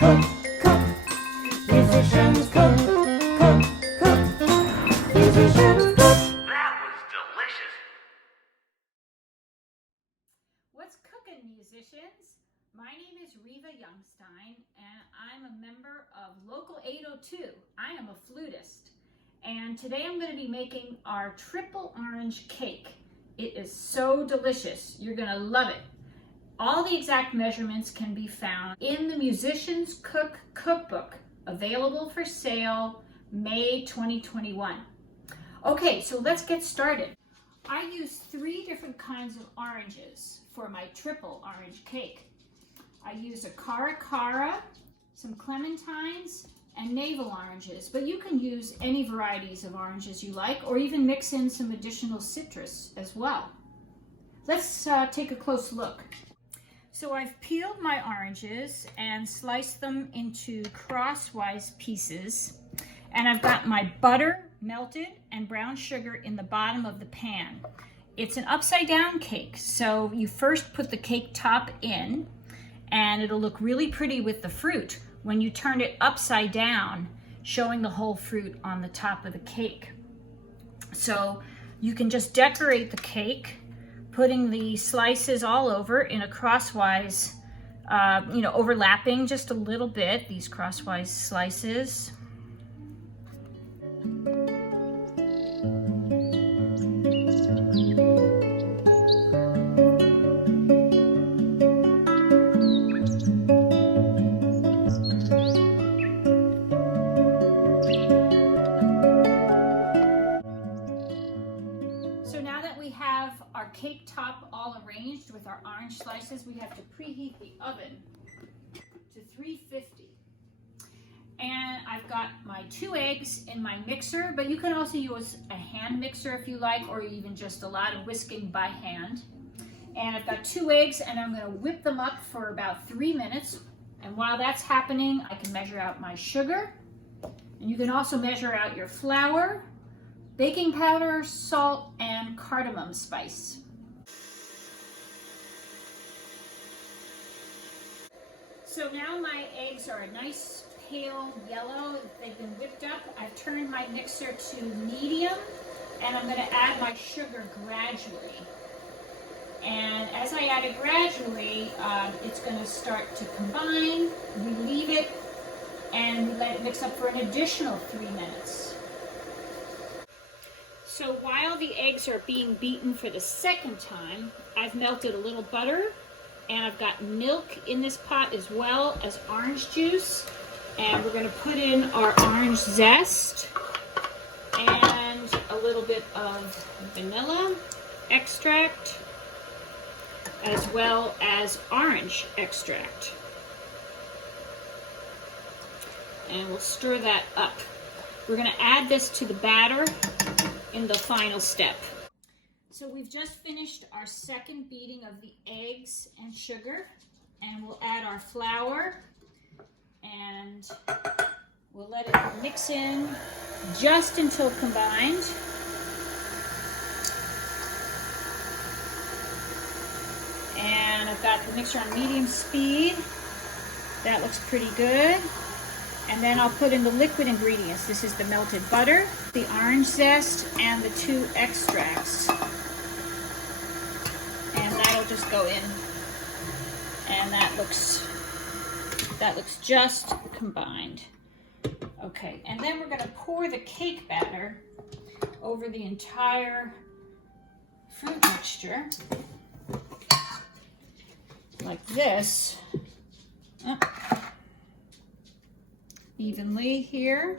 cook, cook. Musicians cook, cook, cook. Musicians cook. That was delicious. What's cooking, musicians? My name is Reva Youngstein, and I'm a member of Local 802. I am a flutist, and today I'm going to be making our triple orange cake. It is so delicious. You're going to love it. All the exact measurements can be found in the Musicians Cookbook, available for sale May 2021. Okay, so let's get started. I use 3 different kinds of oranges for my triple orange cake. I use a cara, some clementines, and navel oranges, but you can use any varieties of oranges you like, or even mix in some additional citrus as well. Let's take a close look. So I've peeled my oranges and sliced them into crosswise pieces, and I've got my butter melted and brown sugar in the bottom of the pan. It's an upside down cake, so you first put the cake top in, and it'll look really pretty with the fruit when you turn it upside down, showing the whole fruit on the top of the cake. So you can just decorate the cake, putting the slices all over in a crosswise, overlapping just a little bit, these crosswise slices. So now that we have our cake top all arranged with our orange slices, we have to preheat the oven to 350. And I've got my 2 eggs in my mixer, but you can also use a hand mixer if you like, or even just a lot of whisking by hand. And I've got 2 eggs, and I'm going to whip them up for about 3 minutes. And while that's happening, I can measure out my sugar. And you can also measure out your flour, baking powder, salt, and cardamom spice. So now my eggs are a nice pale yellow. They've been whipped up. I've turned my mixer to medium, and I'm going to add my sugar gradually. And as I add it gradually, it's going to start to combine. We leave it, and we let it mix up for an additional 3 minutes. So while the eggs are being beaten for the second time, I've melted a little butter, and I've got milk in this pot as well as orange juice. And we're going to put in our orange zest and a little bit of vanilla extract, as well as orange extract. And we'll stir that up. We're going to add this to the batter in the final step. So we've just finished our second beating of the eggs and sugar, and we'll add our flour, and we'll let it mix in just until combined. And I've got the mixer on medium speed. That looks pretty good. And then I'll put in the liquid ingredients. This is the melted butter, the orange zest, and the 2 extracts. And that'll just go in. And that looks just combined. Okay, and then we're going to pour the cake batter over the entire fruit mixture, like this. Evenly here.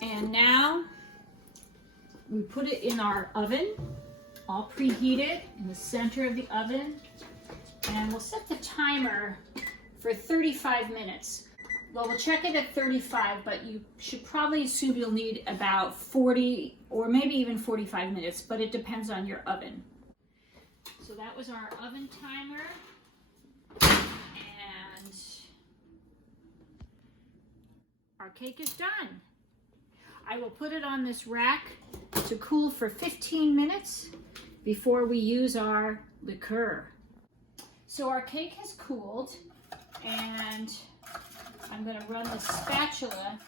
And now we put it in our oven, all preheated in the center of the oven, and we'll set the timer for 35 minutes. Well, we'll check it at 35, but you should probably assume you'll need about 40 or maybe even 45 minutes, but it depends on your oven. So that was our oven timer. And our cake is done. I will put it on this rack to cool for 15 minutes before we use our liqueur. So our cake has cooled, and I'm going to run the spatula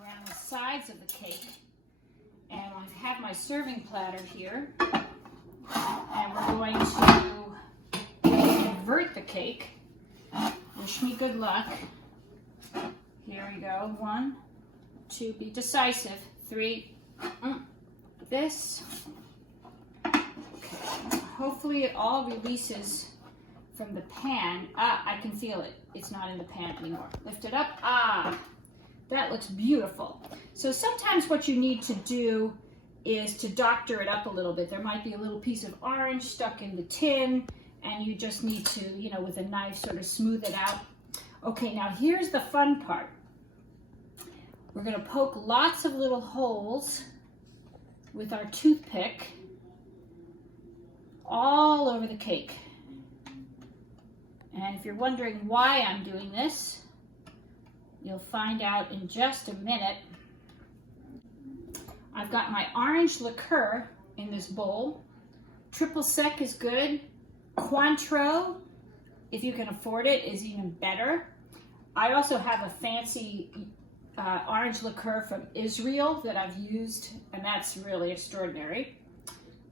around the sides of the cake. And I have my serving platter here, and we're going to invert the cake. Wish me good luck. Here we go. 1, 2, be decisive. 3, this. Okay. Hopefully it all releases from the pan. I can feel it. It's not in the pan anymore. Lift it up. That looks beautiful. So sometimes what you need to do is to doctor it up a little bit. There might be a little piece of orange stuck in the tin, and you just need to, with a knife sort of smooth it out. Okay, now here's the fun part. We're going to poke lots of little holes with our toothpick all over the cake. And if you're wondering why I'm doing this, you'll find out in just a minute. I've got my orange liqueur in this bowl. Triple sec is good. Cointreau, if you can afford it, is even better. I also have a fancy orange liqueur from Israel that I've used, and that's really extraordinary.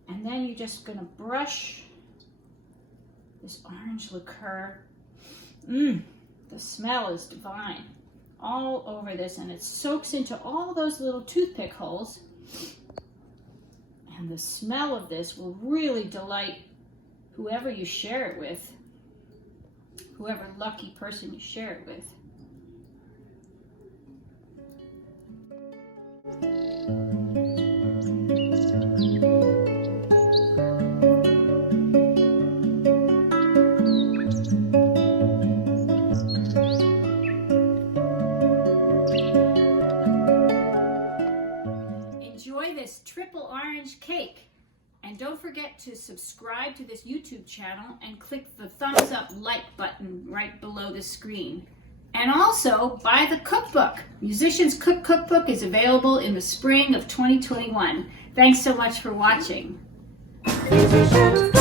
And then you're just gonna brush this orange liqueur. The smell is divine. All over this, and it soaks into all those little toothpick holes. And the smell of this will really delight whoever you share it with, whoever lucky person you share it with. Enjoy this triple orange cake. And don't forget to subscribe to this YouTube channel and click the thumbs up like button right below the screen. And also buy the cookbook. Musicians Cook Cookbook is available in the spring of 2021. Thanks so much for watching. Musicians